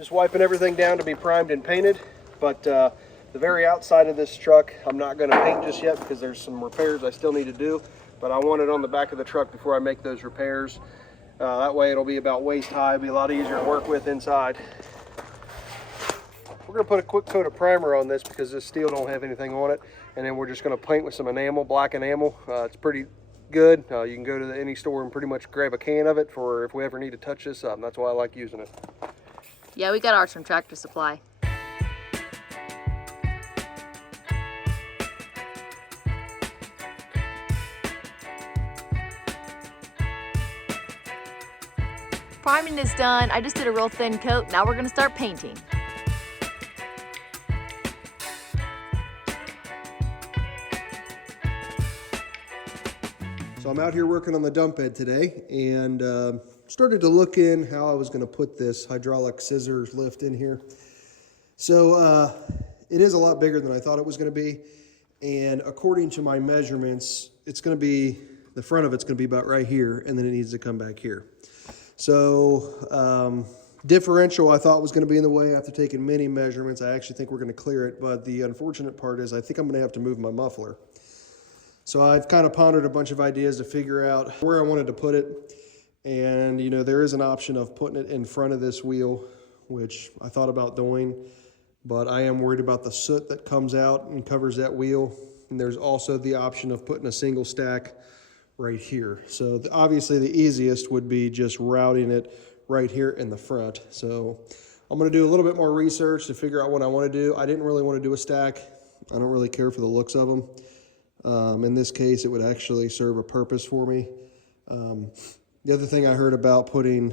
Just wiping everything down to be primed and painted, but the very outside of this truck I'm not going to paint just yet because there's some repairs I still need to do, but I want it on the back of the truck before I make those repairs. That way it'll be about waist high, it'll be a lot easier to work with inside. We're going to put a quick coat of primer on this because this steel don't have anything on it, and then we're just going to paint with some enamel, black enamel. It's pretty good. You can go to any store and pretty much grab a can of it for if we ever need to touch this up, and that's why I like using it. Yeah, we got ours from Tractor Supply. Priming is done. I just did a real thin coat. Now we're gonna start painting. So I'm out here working on the dump bed today, and started to look in how I was going to put this hydraulic scissors lift in here. So it is a lot bigger than I thought it was going to be, and according to my measurements, it's going to be, the front of it's going to be about right here, and then it needs to come back here. So differential I thought was going to be in the way. After taking many measurements, I actually think we're going to clear it, but the unfortunate part is I think I'm going to have to move my muffler. So I've kind of pondered a bunch of ideas to figure out where I wanted to put it. And, you know, there is an option of putting it in front of this wheel, which I thought about doing, but I am worried about the soot that comes out and covers that wheel. And there's also the option of putting a single stack right here. So obviously the easiest would be just routing it right here in the front. So I'm going to do a little bit more research to figure out what I want to do. I didn't really want to do a stack. I don't really care for the looks of them. In this case, it would actually serve a purpose for me. The other thing I heard about putting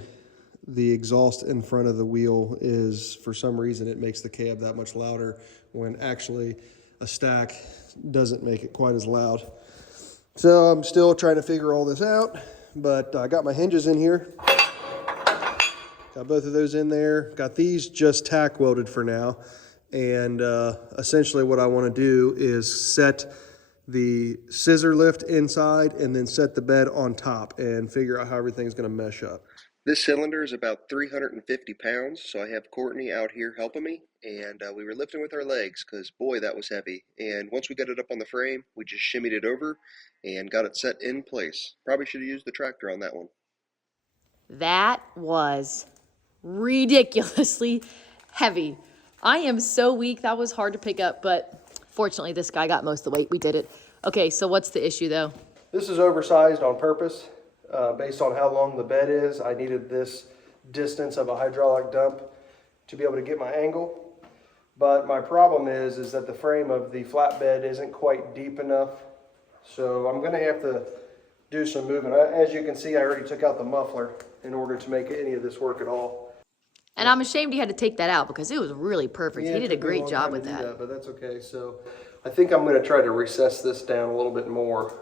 the exhaust in front of the wheel is, for some reason, it makes the cab that much louder, when actually a stack doesn't make it quite as loud. So I'm still trying to figure all this out, but I got my hinges in here. Got both of those in there. Got these just tack welded for now. And essentially what I want to do is set the scissor lift inside and then set the bed on top and figure out how everything's going to mesh up. This cylinder is about 350 pounds, so I have Courtney out here helping me, and we were lifting with our legs because, boy, that was heavy. And once we got it up on the frame, we just shimmied it over and got it set in place. Probably should have used the tractor on that one. That was ridiculously heavy. I am so weak, that was hard to pick up, but fortunately, this guy got most of the weight. We did it. Okay, so what's the issue, though? This is oversized on purpose. Based on how long the bed is, I needed this distance of a hydraulic dump to be able to get my angle. But my problem is that the frame of the flatbed isn't quite deep enough. So I'm going to have to do some movement. As you can see, I already took out the muffler in order to make any of this work at all. And I'm ashamed he had to take that out because it was really perfect. Yeah, he did a great job with that. But that's okay. So I think I'm going to try to recess this down a little bit more.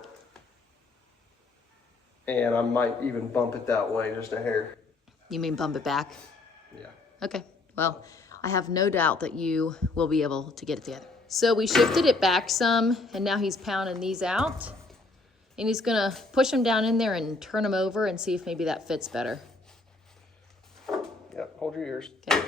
And I might even bump it that way just a hair. You mean bump it back? Yeah. Okay. Well, I have no doubt that you will be able to get it together. So we shifted it back some, and now he's pounding these out. And he's going to push them down in there and turn them over and see if maybe that fits better. Yep, hold your ears. Okay.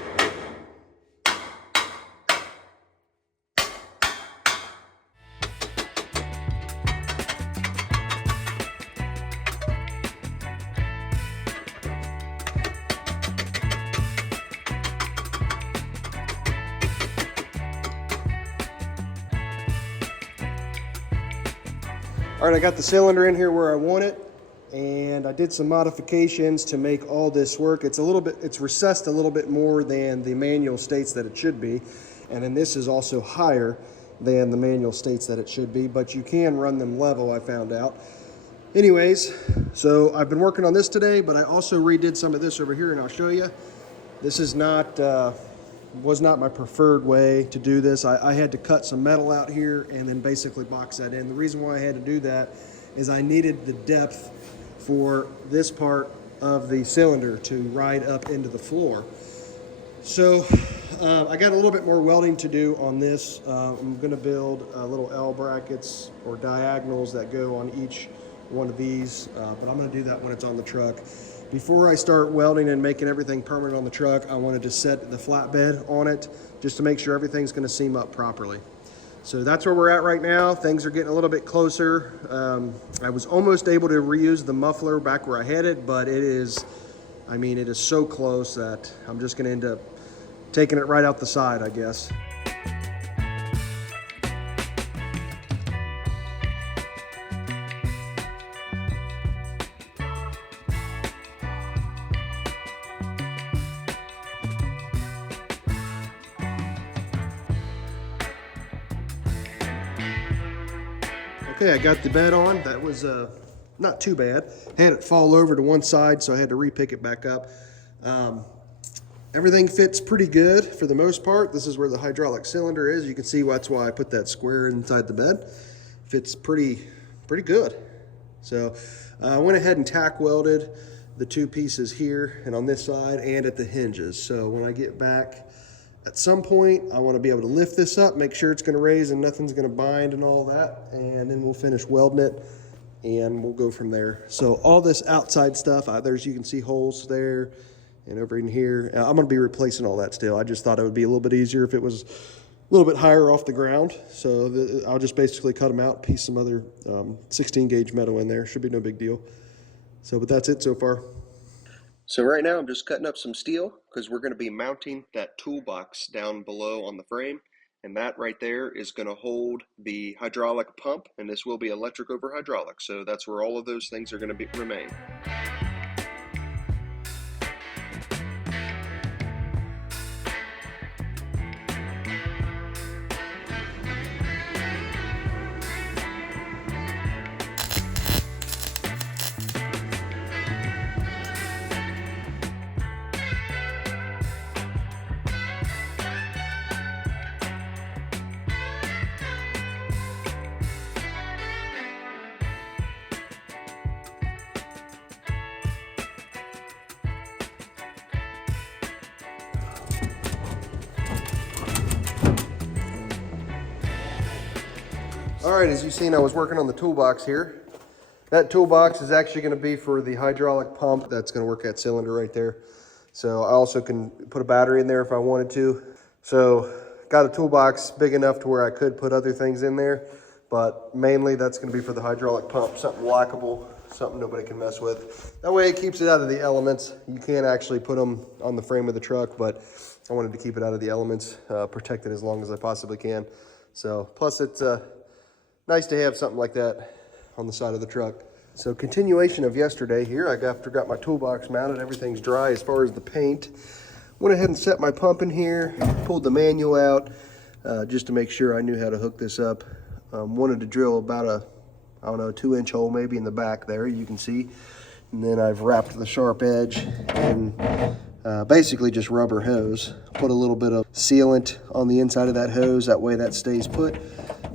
All right, I got the cylinder in here where I want it, and I did some modifications to make all this work. It's recessed a little bit more than the manual states that it should be, and then this is also higher than the manual states that it should be, but you can run them level, I found out. Anyways, so I've been working on this today, but I also redid some of this over here, and I'll show you. This is was not my preferred way to do this. I had to cut some metal out here and then basically box that in. The reason why I had to do that is I needed the depth for this part of the cylinder to ride up into the floor. So I got a little bit more welding to do on this. I'm going to build little L brackets or diagonals that go on each one of these, but I'm going to do that when it's on the truck. Before I start welding and making everything permanent on the truck, I wanted to set the flatbed on it just to make sure everything's going to seam up properly. So that's where we're at right now. Things are getting a little bit closer. I was almost able to reuse the muffler back where I had it, but it is so close that I'm just going to end up taking it right out the side, I guess. Okay, I got the bed on. That was not too bad. Had it fall over to one side, so I had to re-pick it back up. Everything fits pretty good for the most part. This is where the hydraulic cylinder is. You can see that's why I put that square inside the bed. Fits pretty good. So I went ahead and tack welded the two pieces here and on this side and at the hinges. So when I get back, at some point, I want to be able to lift this up, make sure it's going to raise and nothing's going to bind and all that, and then we'll finish welding it, and we'll go from there. So all this outside stuff, you can see holes there and over in here. I'm going to be replacing all that still. I just thought it would be a little bit easier if it was a little bit higher off the ground. So I'll just basically cut them out, piece some other 16 gauge metal in there. Should be no big deal. But that's it so far. So right now I'm just cutting up some steel because we're going to be mounting that toolbox down below on the frame, and that right there is going to hold the hydraulic pump, and this will be electric over hydraulic, so that's where all of those things are going to remain. All right, as you've seen, I was working on the toolbox here. That toolbox is actually going to be for the hydraulic pump that's going to work that cylinder right there. So I also can put a battery in there if I wanted to. So got a toolbox big enough to where I could put other things in there, but mainly that's going to be for the hydraulic pump, something lockable, something nobody can mess with. That way it keeps it out of the elements. You can't actually put them on the frame of the truck, but I wanted to keep it out of the elements, protect it as long as I possibly can. So plus it's nice to have something like that on the side of the truck. So continuation of yesterday here, after got my toolbox mounted, everything's dry as far as the paint. Went ahead and set my pump in here, pulled the manual out just to make sure I knew how to hook this up. Wanted to drill about a 2-inch hole maybe in the back there, you can see. And then I've wrapped the sharp edge in basically just rubber hose. Put a little bit of sealant on the inside of that hose, that way that stays put.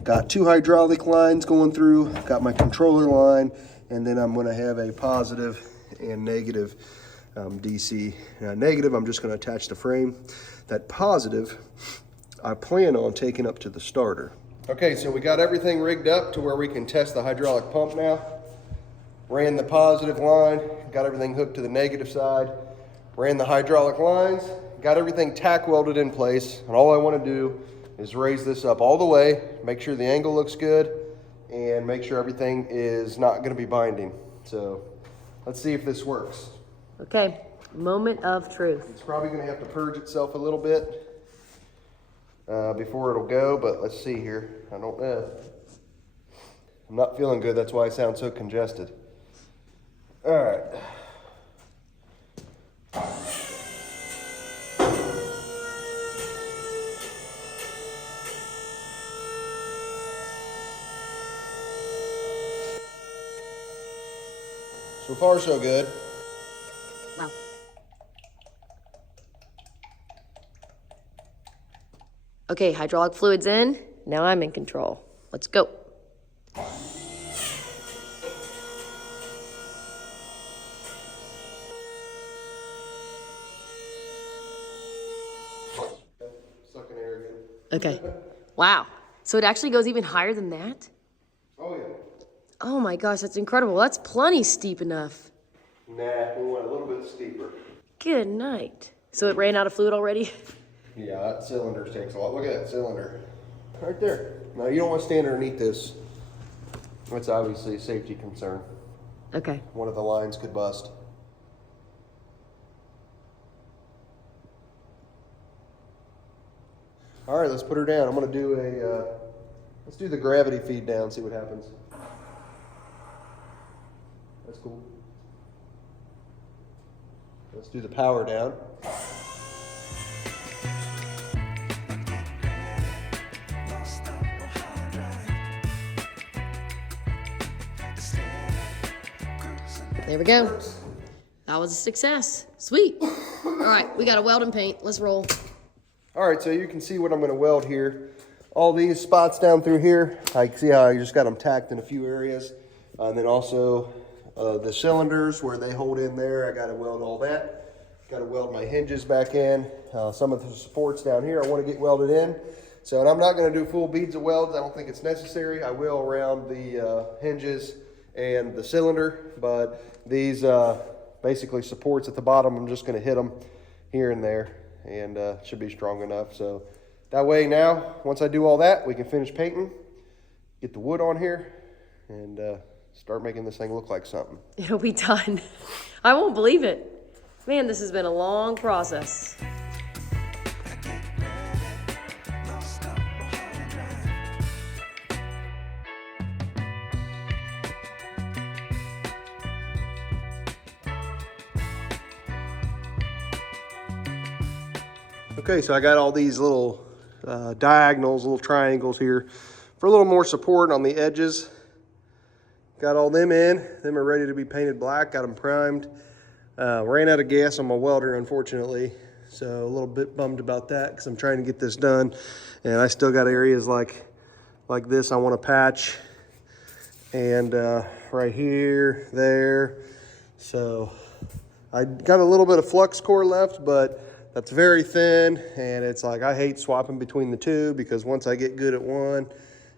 Got 2 hydraulic lines going through, got my controller line, and then I'm going to have a positive and negative DC. Now, negative, I'm just going to attach the frame. That positive, I plan on taking up to the starter. Okay, so we got everything rigged up to where we can test the hydraulic pump now. Ran the positive line, got everything hooked to the negative side. Ran the hydraulic lines, got everything tack welded in place, and all I want to do is raise this up all the way, make sure the angle looks good, and make sure everything is not going to be binding. So let's see if this works. Okay, moment of truth. It's probably going to have to purge itself a little bit before it'll go, but let's see here. I don't know. I'm not feeling good, that's why I sound so congested. All right. So far, so good. Wow. Okay, hydraulic fluid's in. Now I'm in control. Let's go. Sucking air again. Okay. Wow. So it actually goes even higher than that? Oh, yeah. Oh my gosh, that's incredible. That's plenty steep enough. Nah, we went a little bit steeper. Good night. So it ran out of fluid already? Yeah, that cylinder takes a lot. Look at that cylinder. Right there. Now, you don't want to stand underneath this. It's obviously a safety concern. Okay. One of the lines could bust. All right, let's put her down. I'm going to do let's do the gravity feed down, see what happens. That's cool. Let's do the power down. There we go. That was a success. Sweet. All right, we got to weld and paint. Let's roll. All right, so you can see what I'm going to weld here. All these spots down through here, I see how I just got them tacked in a few areas. And then also the cylinders where they hold in there, I got to weld all that. Got to weld my hinges back in. Some of the supports down here I want to get welded in. So, and I'm not going to do full beads of welds. I don't think it's necessary. I will around the hinges and the cylinder, but these basically supports at the bottom, I'm just going to hit them here and there, and should be strong enough. So that way now, once I do all that, we can finish painting, get the wood on here, and start making this thing look like something. It'll be done. I won't believe it. Man, this has been a long process. Okay, so I got all these little diagonals, little triangles here for a little more support on the edges. Got all them in. Them are ready to be painted black. Got them primed. Ran out of gas on my welder, unfortunately. So a little bit bummed about that because I'm trying to get this done. And I still got areas like this I want to patch. And right here, there. So I got a little bit of flux core left, but that's very thin, and it's like I hate swapping between the two because once I get good at one,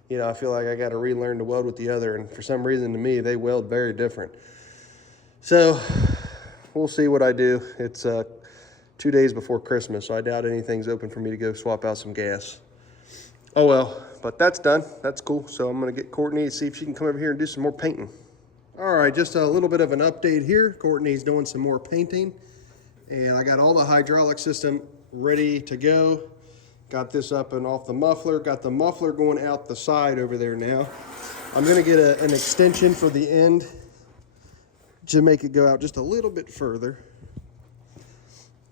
you know, I feel like I got to relearn to weld with the other, and for some reason to me, they weld very different. So we'll see what I do. It's 2 days before Christmas, so I doubt anything's open for me to go swap out some gas. Oh well, but that's done. That's cool. So I'm going to get Courtney to see if she can come over here and do some more painting. All right, just a little bit of an update here. Courtney's doing some more painting. And I got all the hydraulic system ready to go. Got this up and off the muffler. Got the muffler going out the side over there now. I'm gonna get an extension for the end to make it go out just a little bit further.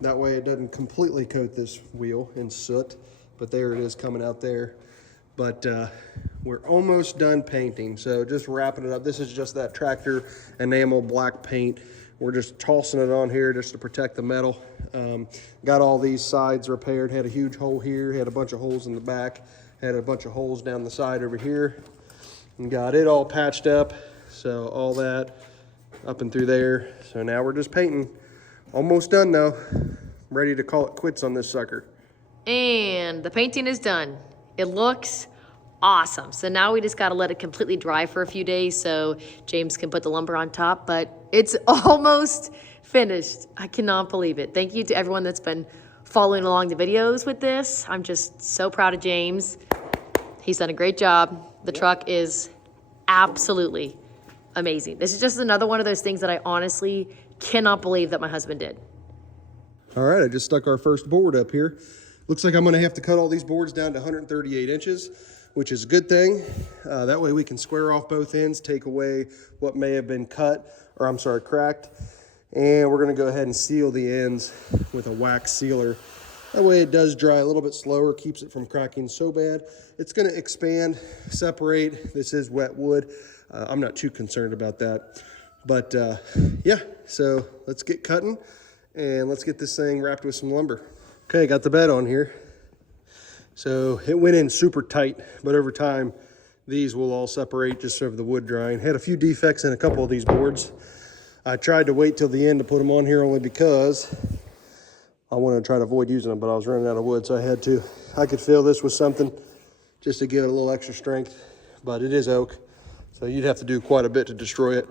That way it doesn't completely coat this wheel in soot, but there it is coming out there. But we're almost done painting, so just wrapping it up. This is just that tractor enamel black paint. We're just tossing it on here just to protect the metal. Got all these sides repaired. Had a huge hole here, had a bunch of holes in the back, had a bunch of holes down the side over here, and got it all patched up. So all that up and through there. So now we're just painting. Almost done though. Ready to call it quits on this sucker. And the painting is done. It looks awesome. So now we just got to let it completely dry for a few days so James can put the lumber on top, but it's almost finished. I cannot believe it. Thank you to everyone that's been following along the videos with this. I'm just so proud of James. He's done a great job. The truck is absolutely amazing. This is just another one of those things that I honestly cannot believe that my husband did. All right, I just stuck our first board up here. Looks like I'm gonna have to cut all these boards down to 138 inches, which is a good thing. That way we can square off both ends, take away what may have been cracked. And we're gonna go ahead and seal the ends with a wax sealer. That way it does dry a little bit slower, keeps it from cracking so bad. It's gonna expand, separate. This is wet wood. I'm not too concerned about that. But yeah, so let's get cutting and let's get this thing wrapped with some lumber. Okay, got the bed on here. So it went in super tight, but over time, these will all separate just over the wood drying. Had a few defects in a couple of these boards. I tried to wait till the end to put them on here only because I wanted to try to avoid using them, but I was running out of wood, so I had to. I could fill this with something just to give it a little extra strength, but it is oak, so you'd have to do quite a bit to destroy it.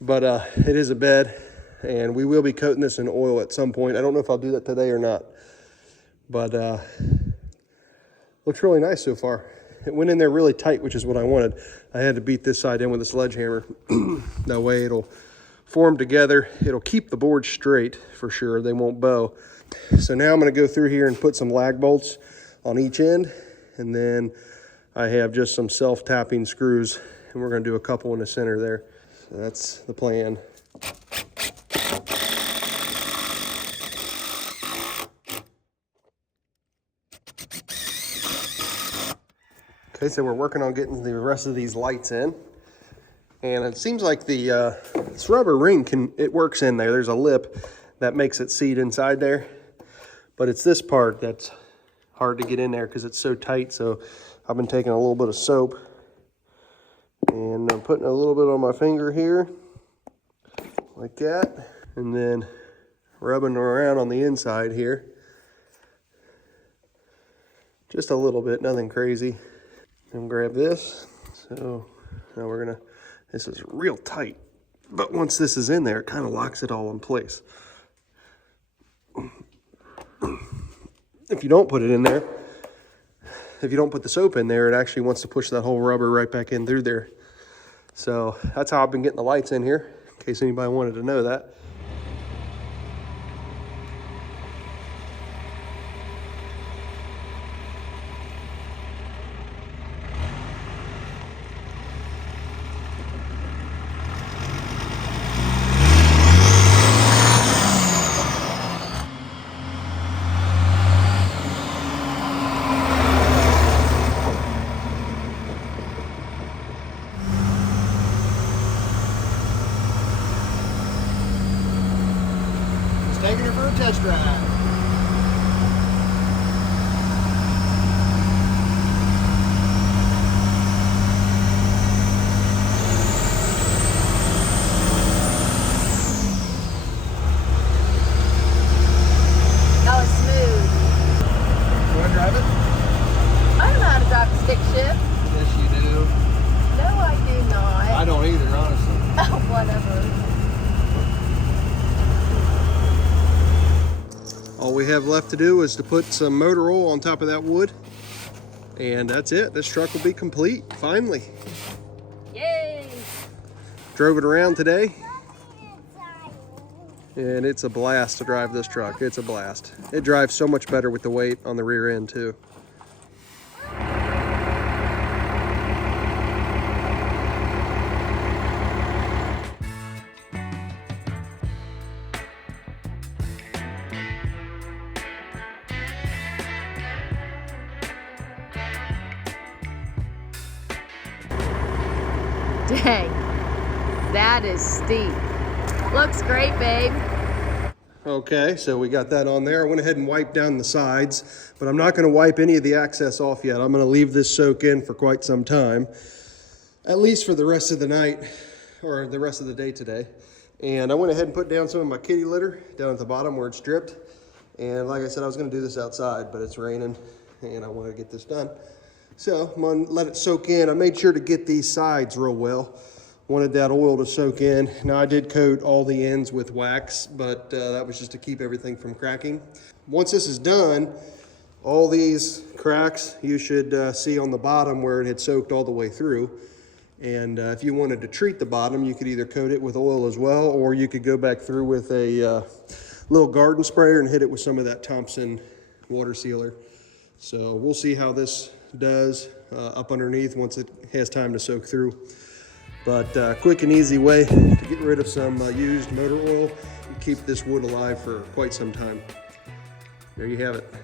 But it is a bed. and we will be coating this in oil at some point. I don't know if I'll do that today or not, but looks really nice so far. It went in there really tight, which is what I wanted. I had to beat this side in with a sledgehammer. That way it'll form together. It'll keep the board straight for sure. They won't bow. So now I'm going to go through here and put some lag bolts on each end, and then I have just some self-tapping screws, and we're going to do a couple in the center there. So that's the plan. Okay, so we're working on getting the rest of these lights in, and it seems like the this rubber ring it works in there. There's a lip that makes it seat inside there, but it's this part that's hard to get in there because it's so tight. So I've been taking a little bit of soap and I'm putting a little bit on my finger here like that, and then rubbing around on the inside here just a little bit, nothing crazy. And grab this. So now we're gonna, this is real tight, but once this is in there, it kind of locks it all in place. If you don't put it in there, if you don't put the soap in there, it actually wants to push that whole rubber right back in through there. So that's how I've been getting the lights in here, in case anybody wanted to know that. Taking her for a test drive. That was smooth. You want to drive it? I don't know how to drive a stick shift. Yes, you do. No, I do not. I don't either, honestly. Oh, whatever. All we have left to do is to put some motor oil on top of that wood, and that's it. This truck will be complete, finally. Yay! Drove it around today, and it's a blast to drive this truck. It's a blast. It drives so much better with the weight on the rear end too. Dang, that is steep. Looks great, babe. Okay, so we got that on there. I went ahead and wiped down the sides, but I'm not going to wipe any of the access off yet. I'm going to leave this soak in for quite some time, at least for the rest of the night or the rest of the day today. And I went ahead and put down some of my kitty litter down at the bottom where it's dripped. And like I said, I was going to do this outside, but it's raining and I want to get this done. So I'm going to let it soak in. I made sure to get these sides real well. Wanted that oil to soak in. Now I did coat all the ends with wax, but that was just to keep everything from cracking. Once this is done, all these cracks you should see on the bottom where it had soaked all the way through. And if you wanted to treat the bottom, you could either coat it with oil as well, or you could go back through with a little garden sprayer and hit it with some of that Thompson water sealer. So we'll see how this does up underneath once it has time to soak through. But quick and easy way to get rid of some used motor oil and keep this wood alive for quite some time. There you have it.